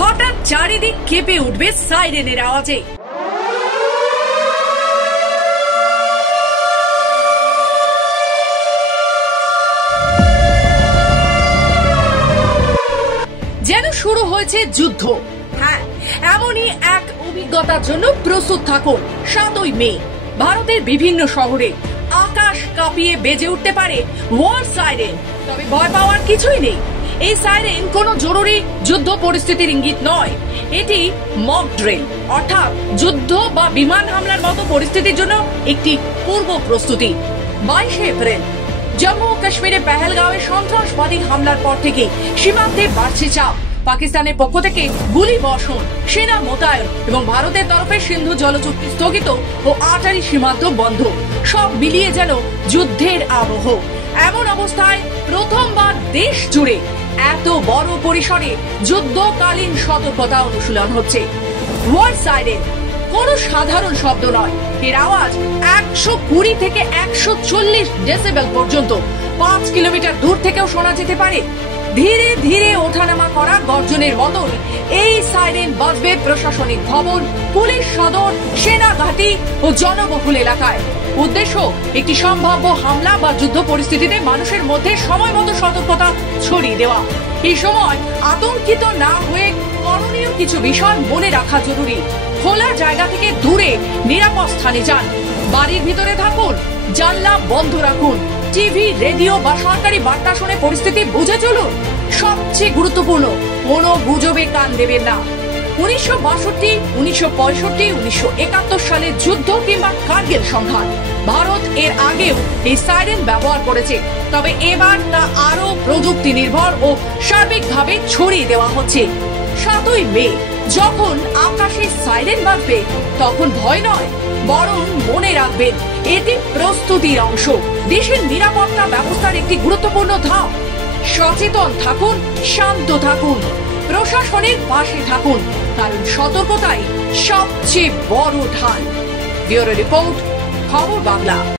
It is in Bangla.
হঠাৎ চারিদিক কেঁপে উঠবে সাইরেনের আওয়াজে। যেন শুরু হয়েছে যুদ্ধ। হ্যাঁ, এমনই এক অভিজ্ঞতার জন্য প্রস্তুত থাকুন। 7ই মে ভারতের বিভিন্ন শহরে আকাশ কাঁপিয়ে বেজে উঠতে পারে ওয়ার সাইরেন। তবে ভয় পাওয়ার কিছুই নেই। এই সাইরেন কোনো জরুরি যুদ্ধ পরিস্থিতির ইঙ্গিত নয়, এটি মক ড্রিল, অর্থাৎ যুদ্ধ বা বিমান হামলার মতো পরিস্থিতির জন্য একটি পূর্ব প্রস্তুতি। 22 এপ্রিল জম্মু ও কাশ্মীরে পেহেলগাঁওয়ে সন্ত্রাসবাদী হামলার পর থেকে সীমান্তে বাড়ছে চাপ। পাকিস্তানের পক্ষ থেকে গুলি বর্ষণ, সেনা মোতায়েন এবং ভারতের তরফে সিন্ধু জলচুক্তি স্থগিত ও আটারি সীমান্ত বন্ধ, সব মিলিয়ে যেন যুদ্ধের আবহ। এমন অবস্থায় প্রথমবার দেশ জুড়ে এত বড় পরিসরে যুদ্ধকালীন সতর্কতা অনুশীলন হচ্ছে। ওয়ার সাইরেন কোনো সাধারণ শব্দ নয়। এর আওয়াজ 120 থেকে 140 ডেসিবেল পর্যন্ত 5 কিলোমিটার দূর থেকেও শোনা যেতে পারে। ধীরে ধীরে ওঠানামা করা গর্জনের মতন এই সাইরেন বাজবে প্রশাসনিক ভবন, পুলিশ সদর, সেনা ঘাঁটি ও জনবহুল এলাকায়। উদ্দেশ্য একটি সম্ভাব্য হামলা বা যুদ্ধ পরিস্থিতিতে মানুষের মধ্যে সময় মতো সতর্কতা ছড়িয়ে দেওয়া। এই সময় আতঙ্কিত না হয়ে করণীয় কিছু বিষয় মনে রাখা জরুরি। খোলা জায়গা থেকে দূরে নিরাপদ স্থানে যান। বাড়ির ভিতরে থাকুন, জানলা বন্ধ রাখুন। টিভি, রেডিও বা সরকারি বার্তা শুনে পরিস্থিতি বুঝে চলুন। সবচেয়ে গুরুত্বপূর্ণ, কোনো গুজবে কান দেবেন না। 1962, 1965, 1971 সালের যুদ্ধ কিংবা কার্গিল সংঘাত, ভারত এর আগেও এই সাইরেন ব্যবহার করেছে। তবে এবার তা আরো প্রযুক্তি নির্ভর ও সার্বিকভাবে ছড়িয়ে দেওয়া হচ্ছে। 7ই মে যখন আকাশে সাইরেন বাজবে, তখন ভয় নয়, বরং মনে রাখবেন এটি প্রস্তুতির অংশ, দেশের নিরাপত্তা ব্যবস্থার একটি গুরুত্বপূর্ণ ধাপ। সচেতন থাকুন, শান্ত থাকুন, প্রশাসনের পাশে থাকুন, কারণ সতর্কতাই সবচেয়ে বড় ঢাল। ব্যুরো রিপোর্ট, খবর বাংলা।